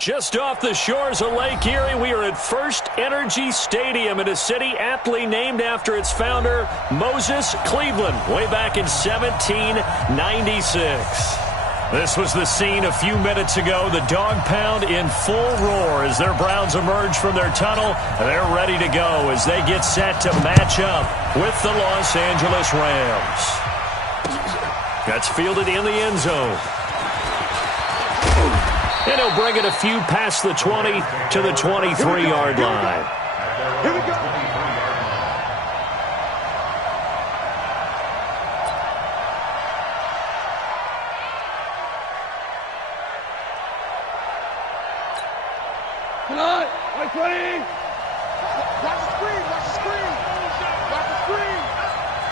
Just off the shores of Lake Erie, we are at First Energy Stadium in a city aptly named after its founder, Moses Cleveland, way back in 1796. This was the scene a few minutes ago. The dog pound in full roar as their Browns emerge from their tunnel. They're ready to go as they get set to match up with the Los Angeles Rams. That's fielded in the end zone. And he'll bring it a few past the 20 to the 23-yard line. Here we go. Come on, 20. Watch the screen, watch the screen. Watch the screen.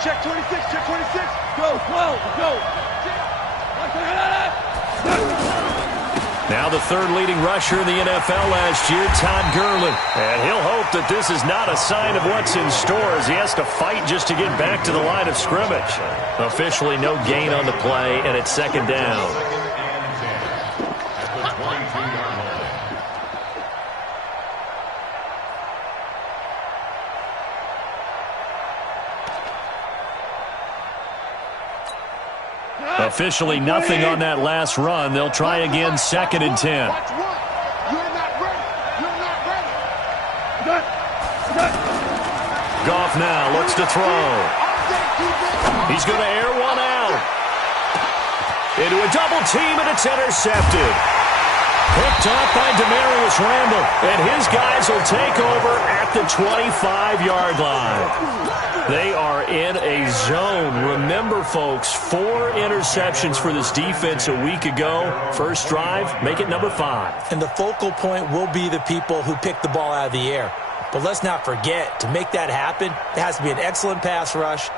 Check 26, check 26. Go, go. Now the third leading rusher in the NFL last year, Todd Gurley. And he'll hope that this is not a sign of what's in store as he has to fight just to get back to the line of scrimmage. Officially no gain on the play, and it's second down. Officially nothing on that last run. They'll try again, second and 10. You're not ready. You're not ready. Goff now looks to throw. He's going to air one out. Into a double team, and it's intercepted. Picked up by Demarius Randall, and his guys will take over at the 25-yard line. They are in a zone. Remember, folks, 4 interceptions for this defense a week ago. First drive, make it number 5. And the focal point will be the people who pick the ball out of the air. But let's not forget, to make that happen, there has to be an excellent pass rush,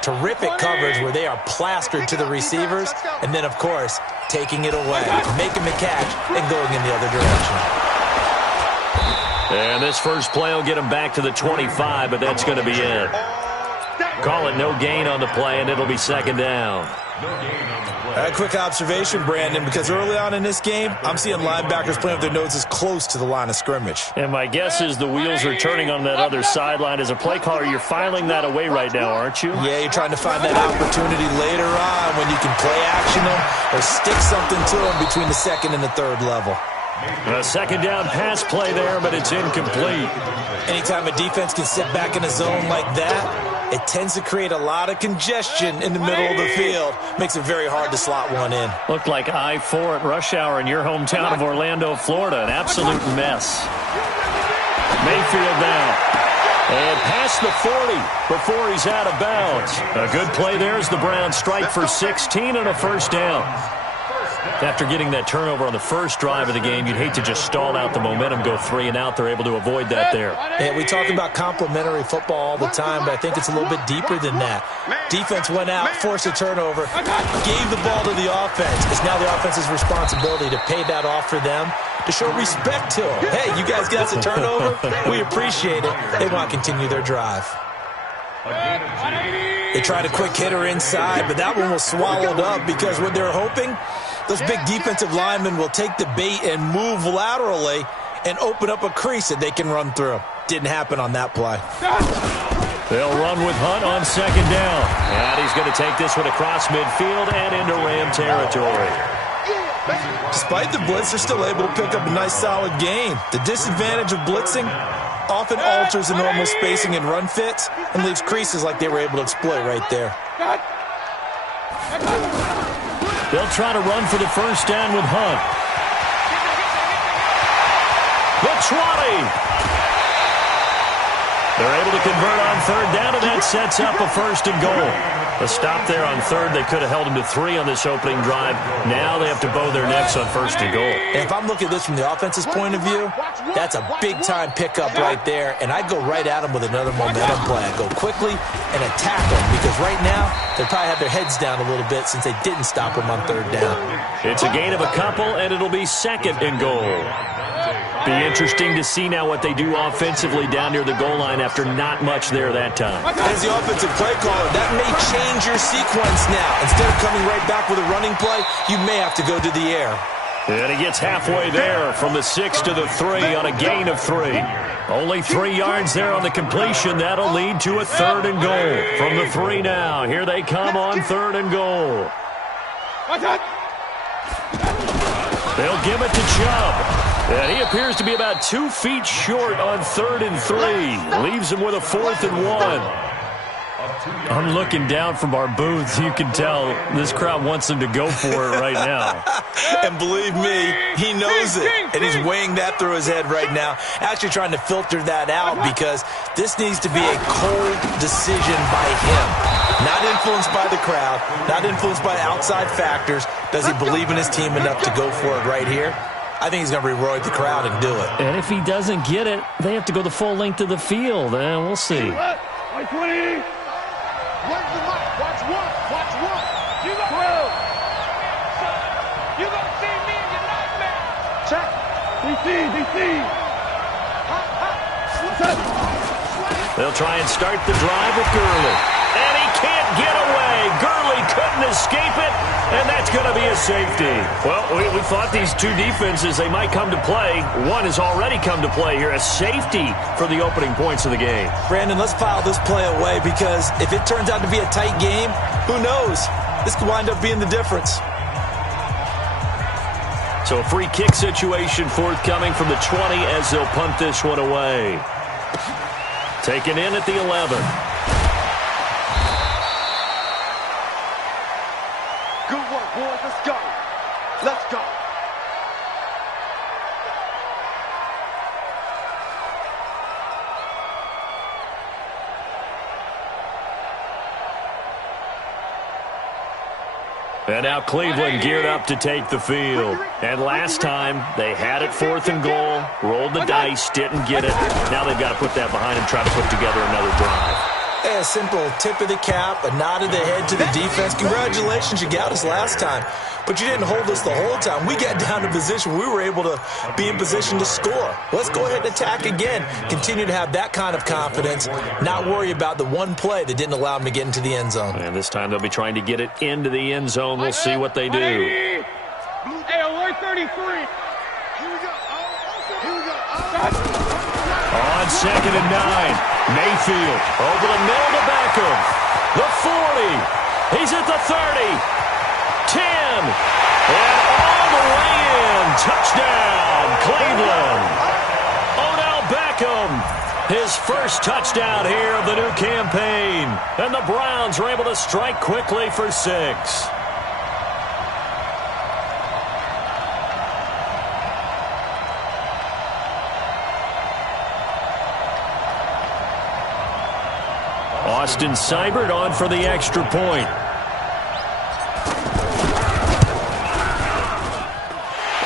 terrific coverage where they are plastered to the receivers, and then, of course, taking it away, making the catch, and going in the other direction. And this first play will get him back to the 25, but that's going to be it. Call it no gain on the play, and it'll be second down. A quick observation, Brandon, because early on in this game, I'm seeing linebackers playing with their noses close to the line of scrimmage. And my guess is the wheels are turning on that other sideline. As a play caller, you're filing that away right now, aren't you? Yeah, you're trying to find that opportunity later on when you can play action them or stick something to them between the second and the third level. A second down pass play there, but it's incomplete. Anytime a defense can sit back in a zone like that, it tends to create a lot of congestion in the middle of the field. Makes it very hard to slot one in. Looked like I-4 at rush hour in your hometown of Orlando, Florida. An absolute mess. Mayfield now. And past the 40 before he's out of bounds. A good play there as the Browns strike for 16 and a first down. After getting that turnover on the first drive of the game, you'd hate to just stall out the momentum, go 3 and out. They're able to avoid that there. Yeah, we talk about complementary football all the time, but I think it's a little bit deeper than that. Defense went out, forced a turnover, gave the ball to the offense. It's now the offense's responsibility to pay that off for them, to show respect to them. Hey, you guys got us a turnover? We appreciate it. They want to continue their drive. They tried a quick hitter inside, but that one was swallowed up because what they're hoping, those big defensive linemen will take the bait and move laterally and open up a crease that they can run through. Didn't happen on that play. They'll run with Hunt on second down. And he's going to take this one across midfield and into Ram territory. Despite the blitz, they're still able to pick up a nice solid gain. The disadvantage of blitzing often alters the normal spacing and run fits and leaves creases like they were able to exploit right there. They'll try to run for the first down with Hunt. The 20. They're able to convert on third down, and that sets up a first and goal. A stop there on third. They could have held him to 3 on this opening drive. Now they have to bow their necks on first and goal. And if I'm looking at this from the offense's point of view, that's a big-time pickup right there, and I'd go right at them with another momentum play. I'd go quickly and attack them because right now they probably have their heads down a little bit since they didn't stop them on third down. It's a gain of a couple, and it'll be second and goal. Be interesting to see now what they do offensively down near the goal line after not much there that time. As the offensive play caller, that may change your sequence now. Instead of coming right back with a running play, you may have to go to the air. And he gets halfway there from the 6 to the 3 on a gain of 3. Only 3 yards there on the completion. That'll lead to a 3rd and goal. From the 3 now. Here they come on 3rd and goal. They'll give it to Chubb. And he appears to be about 2 feet short on 3rd and 3. Leaves him with a 4th and 1. I'm looking down from our booth. You can tell this crowd wants him to go for it right now. And believe me, he knows it. And he's weighing that through his head right now. Actually trying to filter that out because this needs to be a cold decision by him. Not influenced by the crowd. Not influenced by outside factors. Does he believe in his team enough to go for it right here? I think he's going to reward the crowd and do it. And if he doesn't get it, they have to go the full length of the field. And we'll see. 20. Where's the mic? Watch one. Watch one. You got 12. You gonna see me in your nightmare. Check. DC. They'll try and start the drive with Gurley. And he can't get away. Gurley couldn't escape it. And that's going to be a safety. Well, we thought these two defenses, they might come to play. One has already come to play here. A safety for the opening points of the game. Brandon, let's file this play away because if it turns out to be a tight game, who knows? This could wind up being the difference. So a free kick situation forthcoming from the 20 as they'll punt this one away. Taken in at the 11. Good work, boys. Let's go. Let's go. And now Cleveland geared up to take the field. And last time, they had it 4th and goal, rolled the dice, didn't get it. Now they've got to put that behind them, try to put together another drive. A simple tip of the cap, a nod of the head to the defense. Congratulations, you got us last time. But you didn't hold us the whole time. We got down to position. We were able to be in position to score. Let's go ahead and attack again. Continue to have that kind of confidence. Not worry about the one play that didn't allow them to get into the end zone. And this time they'll be trying to get it into the end zone. We'll see what they do. Hey, alert 33. Here we go. On 2nd and 9. Mayfield over the middle to Beckham. The 40. He's at the 30. 10. And all the way in. Touchdown, Cleveland. Odell Beckham. His first touchdown here of the new campaign. And the Browns are able to strike quickly for 6. Austin Seibert on for the extra point.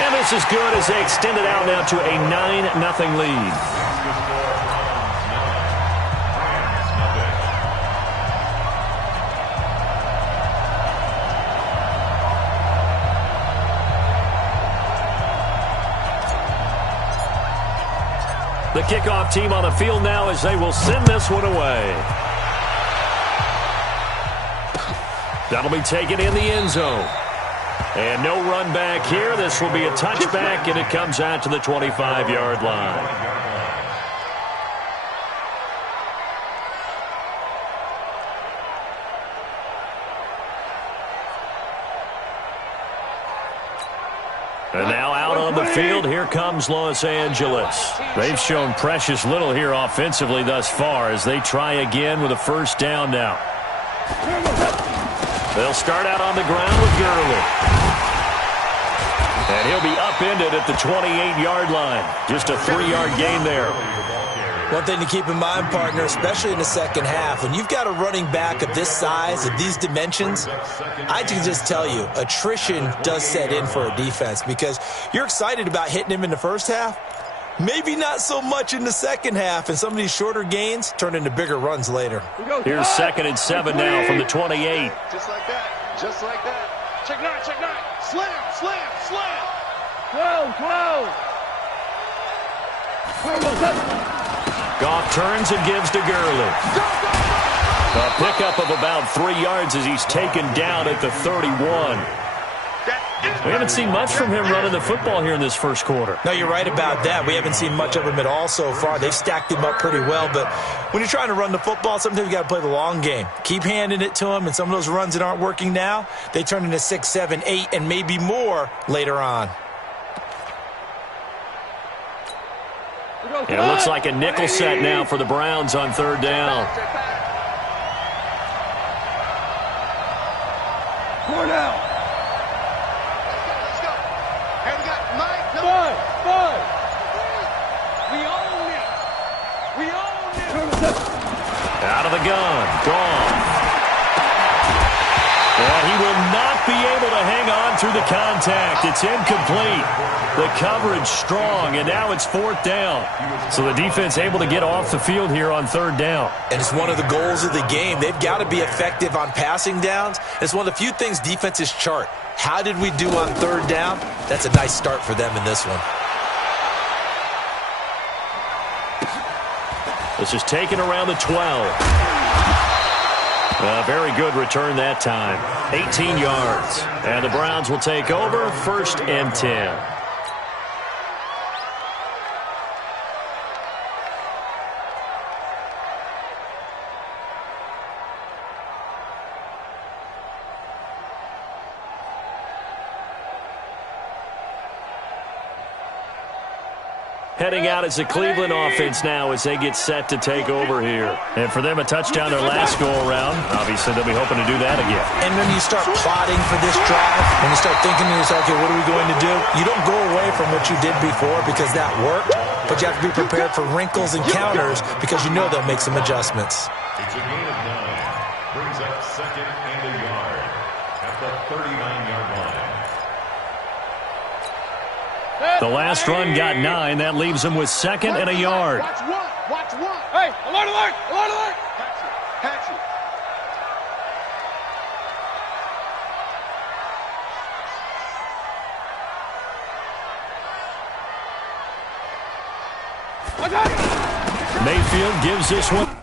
And this is good as they extend it out now to a 9-0 lead. The kickoff team on the field now as they will send this one away. That'll be taken in the end zone. And no run back here. This will be a touchback, and it comes out to the 25-yard line. And now out on the field, here comes Los Angeles. They've shown precious little here offensively thus far as they try again with a first down now. They'll start out on the ground with Gurley. And he'll be upended at the 28-yard line. Just a 3-yard gain there. One thing to keep in mind, partner, especially in the second half, when you've got a running back of this size, of these dimensions, I can just tell you, attrition does set in for a defense because you're excited about hitting him in the first half. Maybe not so much in the second half, and some of these shorter gains turn into bigger runs later. Here's 2nd and 7 now from the 28. Just like that. Just like that. Check 9, check 9. Slam. 12. Goff turns and gives to Gurley. A pickup of about 3 yards as he's taken down at the 31. That We haven't seen much from him running the football here in this first quarter. No, you're right about that. We haven't seen much of him at all so far. They've stacked him up pretty well, but when you're trying to run the football, sometimes you got to play the long game. Keep handing it to him, and some of those runs that aren't working now, they turn into 6, 7, 8, and maybe more later on. It looks like a nickel set now for the Browns on third down. Four down. Let's go. Hey, we got Mike. Five. We own it. We own it. Out of the gun. Gone. And he will not be able to hang on through the contact. It's incomplete. The coverage strong, and now it's fourth down. So the defense able to get off the field here on third down. And it's one of the goals of the game. They've got to be effective on passing downs. It's one of the few things defenses chart. How did we do on third down? That's a nice start for them in this one. This is taken around the 12. Very good return that time. 18 yards. And the Browns will take over, first and 10. Heading out as the Cleveland offense now as they get set to take over here. And for them, a touchdown their last go-around. Obviously, they'll be hoping to do that again. And when you start plotting for this drive, when you start thinking to yourself, okay, what are we going to do? You don't go away from what you did before because that worked, but you have to be prepared for wrinkles and counters because you know they'll make some adjustments. It's a gain of 9. Brings up second and a yard at the 39-yard line. The last run got 9. That leaves them with second and a yard. Watch one. Hey, alert. Catch it. Mayfield gives this one.